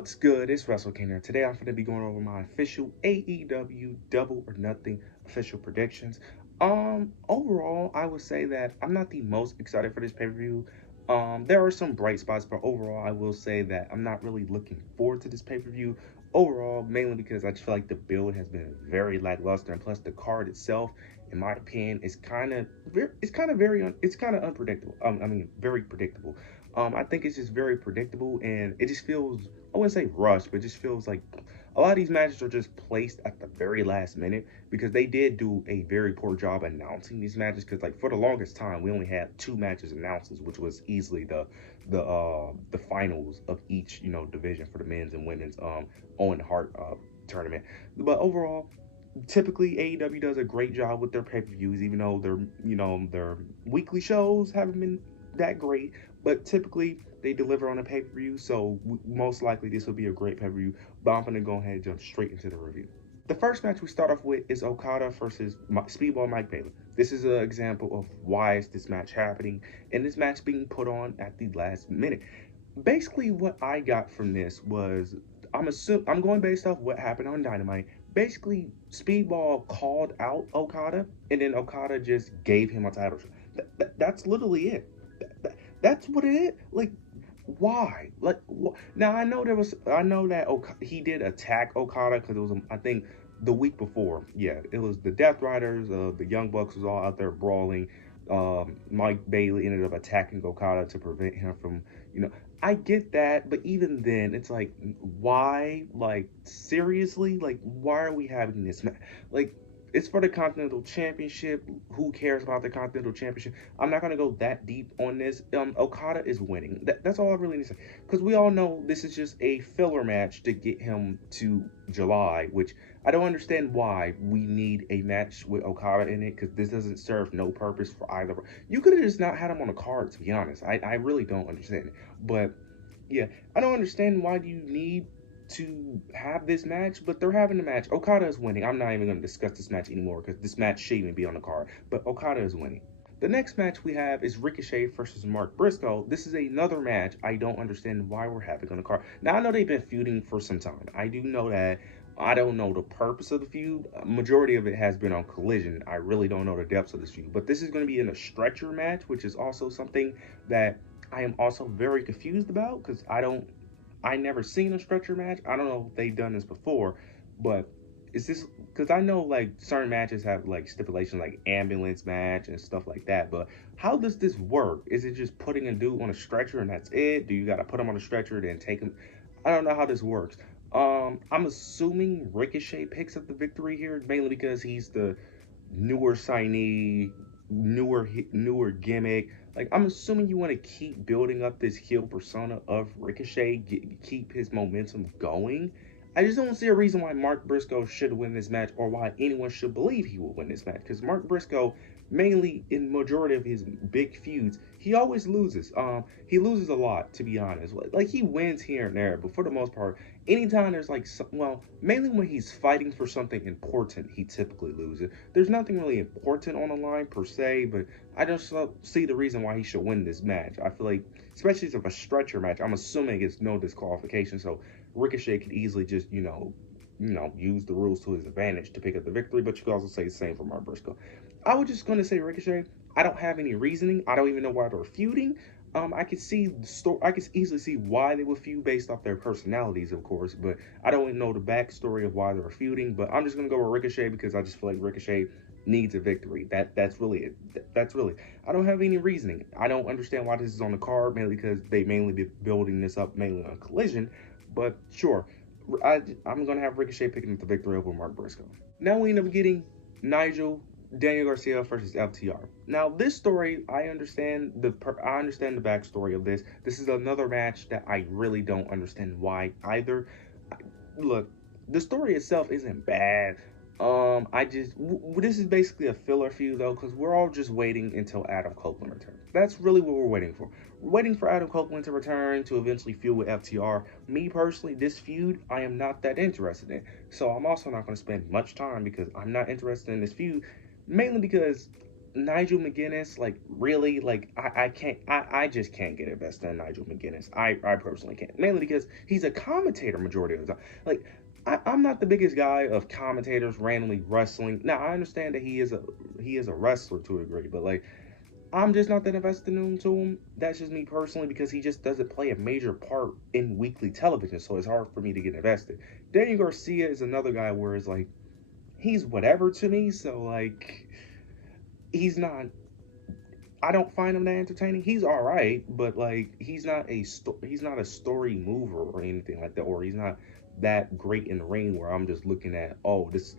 What's good? It's Russell King here. Today I'm going to be going over my official AEW Double or Nothing official predictions. Overall, I would say that I'm not the most excited for this pay-per-view. There are some bright spots, but overall, I will say that I'm not really looking forward to this pay-per-view. Overall, mainly because I just feel like the build has been very lackluster, and plus the card itself, in my opinion, is it's kind of unpredictable. Very predictable. I think it's just very predictable, and it just feels, I wouldn't say rushed, but it just feels like a lot of these matches are just placed at the very last minute because they did do a very poor job announcing these matches. Because like for the longest time, we only had two matches announced, which was easily the finals of each division for the men's and women's Owen Hart tournament. But overall, typically AEW does a great job with their pay-per-views, even though their weekly shows haven't been that great, but typically they deliver on a pay-per-view, so most likely this will be a great pay-per-view. But I'm gonna go ahead and jump straight into the review. The first match we start off with is Okada versus Speedball Mike Bailey. This is an example of why is this match happening, and this match being put on at the last minute. Basically, what I got from this was, I'm going based off what happened on Dynamite. Basically, Speedball called out Okada, and then Okada just gave him a title shot. That's literally it. That's what it is. Like, why? Now I know that he did attack Okada because it was, I think, the week before. Yeah, it was the Death Riders, the Young Bucks was all out there brawling. Mike Bailey ended up attacking Okada to prevent him from, I get that, but even then, it's like, why? Like, seriously? Like, why are we having this match? Like, it's for the Continental Championship. Who cares about the Continental Championship? I'm not going to go that deep on this. Okada is winning. That's all I really need to say. Because we all know this is just a filler match to get him to July, which I don't understand why we need a match with Okada in it, because this doesn't serve no purpose for either. You could have just not had him on the card, to be honest. I really don't understand it. But, yeah, I don't understand why do you need to have this match, but they're having the match. Okada is winning. I'm not even going to discuss this match anymore because this match shouldn't even be on the card, but Okada is winning. The next match we have is Ricochet versus Mark Briscoe. This is another match I don't understand why we're having on the card. Now, I know they've been feuding for some time. I do know that. I don't know the purpose of the feud. Majority of it has been on Collision. I really don't know the depths of this feud. But this is going to be in a stretcher match, which is also something that I am also very confused about because I never seen a stretcher match. I don't know if they've done this before, but is this, because I know like certain matches have like stipulations like ambulance match and stuff like that, but how does this work? Is it just putting a dude on a stretcher and that's it? Do you got to put him on a stretcher then take him? I don't know how this works. I'm assuming Ricochet picks up the victory here, mainly because he's the newer signee, newer gimmick. Like, I'm assuming you want to keep building up this heel persona of Ricochet, keep his momentum going. I just don't see a reason why Mark Briscoe should win this match, or why anyone should believe he will win this match. Because Mark Briscoe, mainly in majority of his big feuds, he always loses. He loses a lot, to be honest. Like he wins here and there, but for the most part, anytime there's like, mainly when he's fighting for something important, he typically loses. There's nothing really important on the line per se, but I just don't see the reason why he should win this match. I feel like, especially if it's a stretcher match, I'm assuming it's no disqualification, so Ricochet could easily just, use the rules to his advantage to pick up the victory, but you could also say the same for Mark Briscoe. I was just going to say Ricochet. I don't have any reasoning. I don't even know why they're feuding. I could see the story. I could easily see why they would feud based off their personalities, of course, but I don't even know the backstory of why they're feuding. But I'm just gonna go with Ricochet because I just feel like Ricochet needs a victory. That's really it. That's really. I don't have any reasoning. I don't understand why this is on the card, mainly because they mainly be building this up mainly on Collision. But sure, I'm gonna have Ricochet picking up the victory over Mark Briscoe. Now we end up getting Daniel Garcia versus FTR. Now this story, I understand the backstory of this. This is another match that I really don't understand why either. Look, the story itself isn't bad. This is basically a filler feud though, because we're all just waiting until Adam Copeland returns. That's really what we're waiting for. We're waiting for Adam Copeland to return to eventually feud with FTR. Me personally, this feud, I am not that interested in. So I'm also not going to spend much time because I'm not interested in this feud. Mainly because Nigel McGuinness, like really, like I can't, I just can't get invested in Nigel McGuinness. I personally can't, mainly because he's a commentator majority of the time. Like I'm not the biggest guy of commentators randomly wrestling. Now I understand that he is a wrestler to a degree, but like I'm just not that invested into him. That's just me personally because he just doesn't play a major part in weekly television, so it's hard for me to get invested. Daniel Garcia is another guy where it's like he's whatever to me, so like he's not. I don't find him that entertaining. He's all right, but like he's not a story mover or anything like that, or he's not that great in the ring where I'm just looking at, oh, this.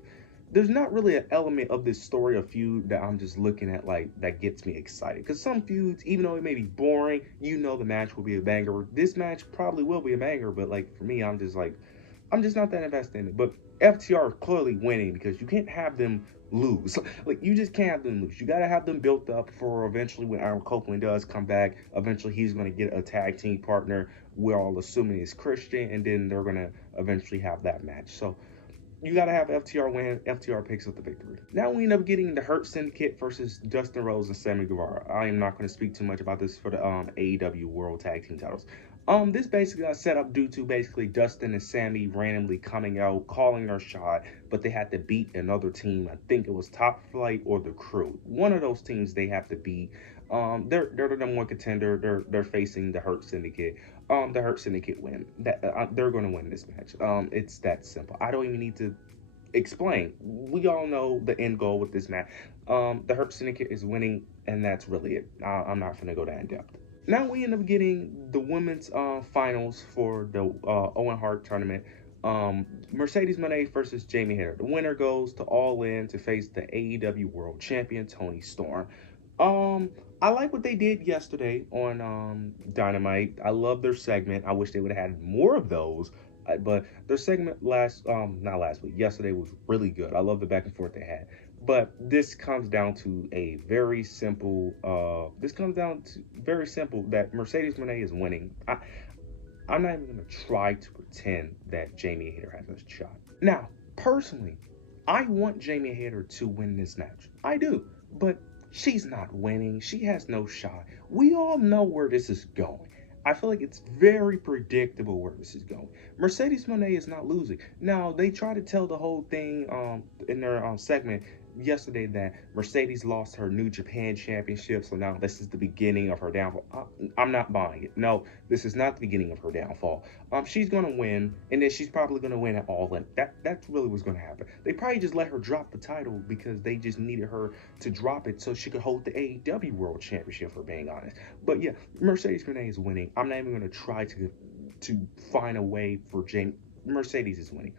There's not really an element of this story or feud that I'm just looking at like that gets me excited. Because some feuds, even though it may be boring, the match will be a banger. This match probably will be a banger, but like for me, I'm just not that invested in it. But FTR is clearly winning because you can't have them lose. Like you just can't have them lose. You gotta have them built up for eventually when Aaron Copeland does come back. Eventually he's gonna get a tag team partner. We're all assuming it's Christian, and then they're gonna eventually have that match. So you got to have FTR win. FTR picks up the victory. Now we end up getting the Hurt Syndicate versus Dustin Rhodes and Sammy Guevara. I am not going to speak too much about this for the AEW World Tag Team titles. This basically got set up due to basically Dustin and Sammy randomly coming out, calling their shot, but they had to beat another team. I think it was Top Flight or the Crew. One of those teams they have to beat. They're the number one contender. They're facing the Hurt Syndicate. The Hurt Syndicate win. They're going to win this match. It's that simple. I don't even need to explain. We all know the end goal with this match. The Hurt Syndicate is winning, and that's really it. I'm not going to go that in depth. Now we end up getting the women's finals for the Owen Hart tournament. Mercedes Moné versus Jamie Hayter. The winner goes to All In to face the AEW World Champion Toni Storm. I like what they did yesterday on Dynamite. I love their segment. I wish they would have had more of those. But their segment not last week, yesterday was really good. I love the back and forth they had. But this comes down to a very simple. This comes down to very simple that Mercedes Moné is winning. I'm not even gonna try to pretend that Jamie Hayter has a shot. Now, personally, I want Jamie Hayter to win this match. I do, but she's not winning. She has no shot. We all know where this is going. I feel like it's very predictable where this is going. Mercedes Moné is not losing. Now, they try to tell the whole thing in their segment yesterday that Mercedes lost her New Japan Championship, so now this is the beginning of her downfall. I'm not buying it. No, this is not the beginning of her downfall. She's gonna win, and then she's probably gonna win at All In. That's really what's gonna happen. They probably just let her drop the title because they just needed her to drop it so she could hold the AEW World Championship, for being honest. But yeah, Mercedes Moné is winning. I'm not even gonna try to find a way for Mercedes is winning.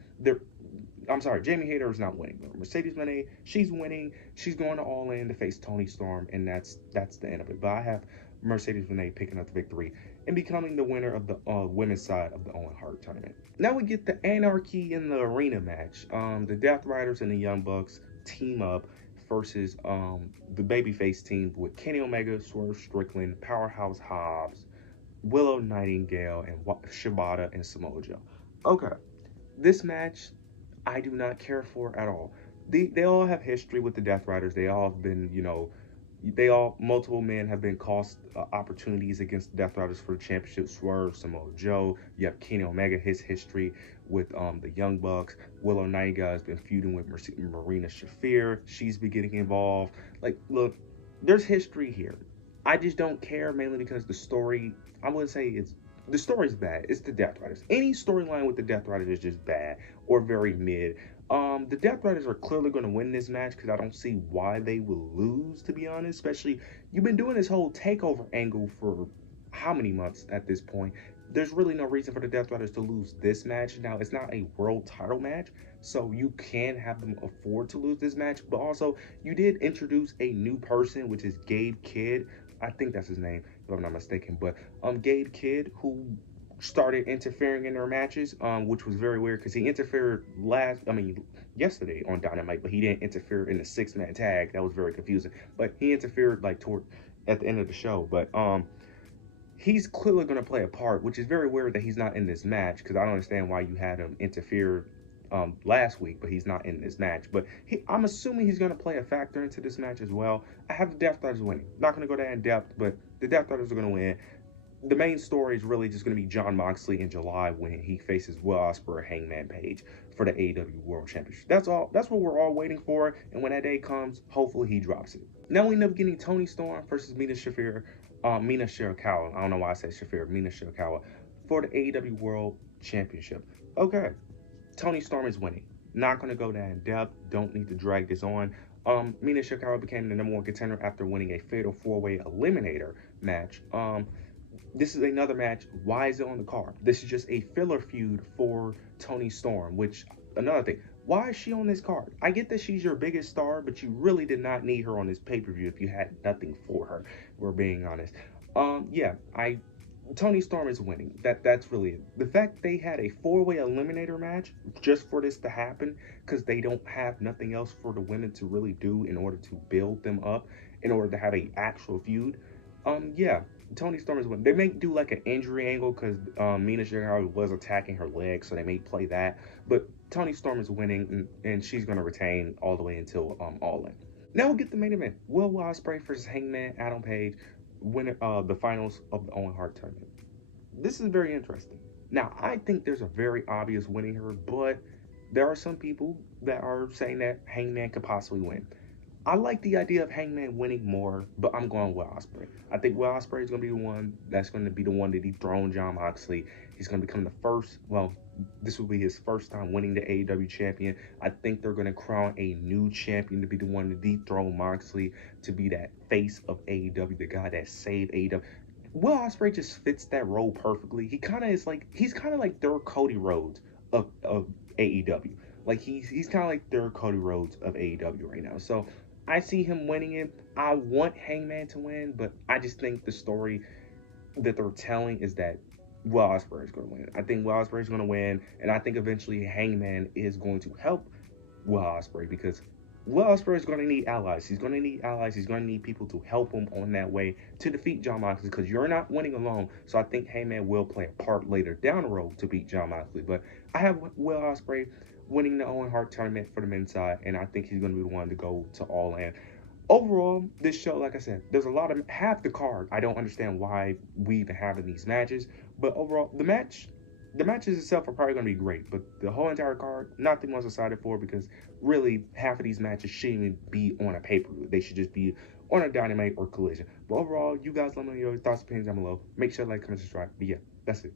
I'm sorry, Jamie Hayter is not winning. Mercedes Moné, she's winning. She's going to All In to face Toni Storm, and that's the end of it. But I have Mercedes Moné picking up the victory and becoming the winner of the women's side of the Owen Hart tournament. Now we get the Anarchy in the Arena match. The Death Riders and the Young Bucks team up versus the babyface team with Kenny Omega, Swerve Strickland, Powerhouse Hobbs, Willow Nightingale, and Shibata and Samoa Joe. Okay, this match I do not care for at all. They all have history with the Death Riders. They all have been, multiple men have been cost opportunities against the Death Riders for the championship. Swerve, Samoa Joe. You have Kenny Omega, his history with the Young Bucks. Willow Nightingale has been feuding with Marina Shafir. She's been getting involved. Like, look, there's history here. I just don't care, mainly because the story, I wouldn't say the story's bad. It's the Death Riders. Any storyline with the Death Riders is just bad or very mid. The Death Riders are clearly going to win this match because I don't see why they will lose, to be honest. Especially, you've been doing this whole takeover angle for how many months at this point? There's really no reason for the Death Riders to lose this match. Now, it's not a world title match, so you can have them afford to lose this match. But also, you did introduce a new person, which is Gabe Kidd. I think that's his name, if I'm not mistaken. But Gabe Kidd, who started interfering in their matches, which was very weird because he interfered yesterday on Dynamite, but he didn't interfere in the 6-man tag. That was very confusing. But he interfered at the end of the show. But he's clearly going to play a part, which is very weird that he's not in this match because I don't understand why you had him interfere last week, but he's not in this match. But I'm assuming he's going to play a factor into this match as well. I have the Death Riders winning. Not going to go that in depth, but the Death Riders are going to win. The main story is really just going to be Jon Moxley in July when he faces Will Ospreay, Hangman Page for the AEW World Championship. That's all. That's what we're all waiting for. And when that day comes, hopefully he drops it. Now we end up getting Toni Storm versus Mina Shirakawa. I don't know why I said Shafir. Mina Shirakawa for the AEW World Championship. Okay, Toni Storm is winning. Not going to go that in depth. Don't need to drag this on. Mina Shirakawa became the #1 contender after winning a fatal 4-way eliminator match. This is another match. Why is it on the card? This is just a filler feud for Toni Storm, which, another thing, why is she on this card? I get that she's your biggest star, but you really did not need her on this pay-per-view if you had nothing for her. We're being honest. Yeah, Toni Storm is winning. That's really it. The fact they had a 4-way eliminator match just for this to happen, because they don't have nothing else for the women to really do in order to build them up, in order to have a actual feud. Yeah, Toni Storm is winning. They may do like an injury angle because Mina Shirakawa was attacking her leg, so they may play that. But Toni Storm is winning, and she's gonna retain all the way until All In. Now we'll get the main event: Will Ospreay versus Hangman Adam Page, winner the finals of the Owen Hart tournament. This is very interesting. Now I think there's a very obvious winning here, but there are some people that are saying that Hangman could possibly win. I like the idea of Hangman winning more, but I'm going with Ospreay. I think Will Ospreay is going to be the one that's going to be the one to dethrone Jon Moxley. He's going to become the first, well, this will be his first time winning the AEW champion. I think they're going to crown a new champion to be the one to dethrone Moxley, to be that face of AEW, the guy that saved AEW. Will Ospreay just fits that role perfectly. He's kind of like their Cody Rhodes of AEW. Like he's kind of like their Cody Rhodes of AEW right now. So I see him winning it. I want Hangman to win, but I just think the story that they're telling is that Will Ospreay is going to win. I think Will Ospreay is going to win, and I think eventually Hangman is going to help Will Ospreay, because Will Ospreay is going to need allies. He's going to need allies. He's going to need people to help him on that way to defeat Jon Moxley, because you're not winning alone. So I think Hangman will play a part later down the road to beat Jon Moxley. But I have Will Ospreay winning the Owen Hart tournament for the men's side, and I think he's going to be the one to go to All In. Overall, this show, like I said, there's a lot of half the card. I don't understand why we even having these matches, but overall, the matches itself are probably going to be great, but the whole entire card, not the most excited for, because really half of these matches shouldn't even be on a pay-per-view. They should just be on a Dynamite or Collision. But overall, you guys let me know your thoughts and opinions down below. Make sure to like, comment, subscribe. But yeah, that's it.